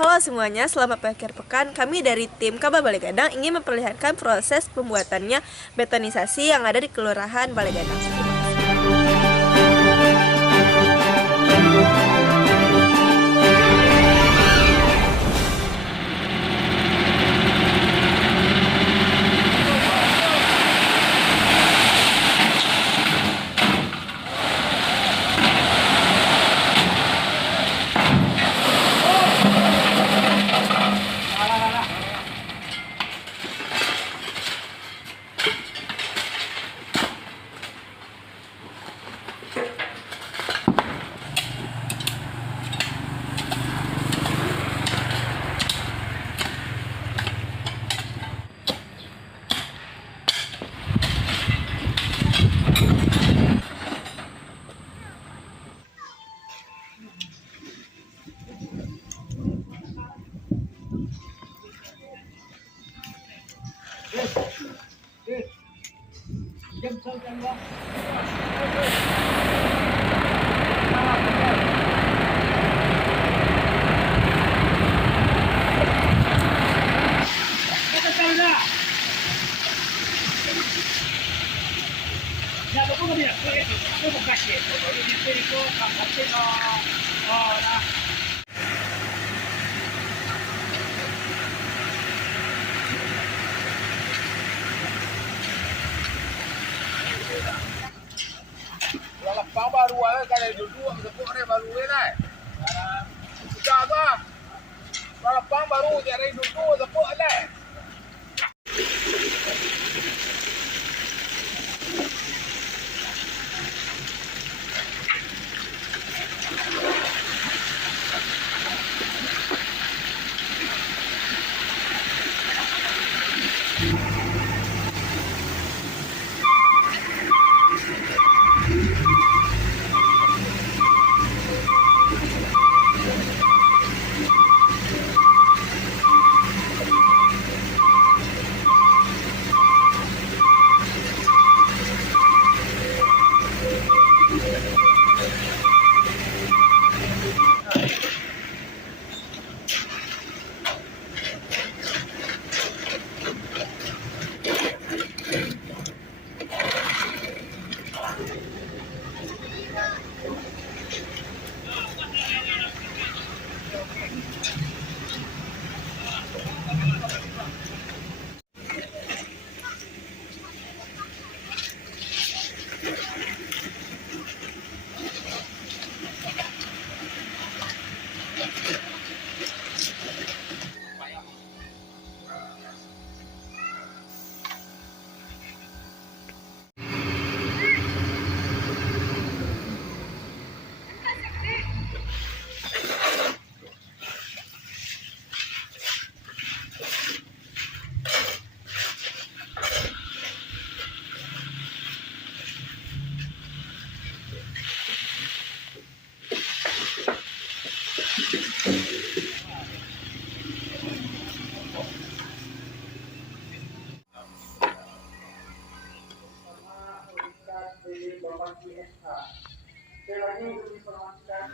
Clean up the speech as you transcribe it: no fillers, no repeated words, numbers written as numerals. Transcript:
Halo semuanya, selamat akhir pekan. Kami dari tim Kaba Balai Gadang ingin memperlihatkan proses pembuatannya betonisasi yang ada di Kelurahan Balai Gadang. Terima kasih. Lapang baru ada kalau duduk sepuk ni baru ni. Sudah tu. Lapang baru jadi duduk sepuk ni. Bapak ISH. Saya lagi untuk informasikan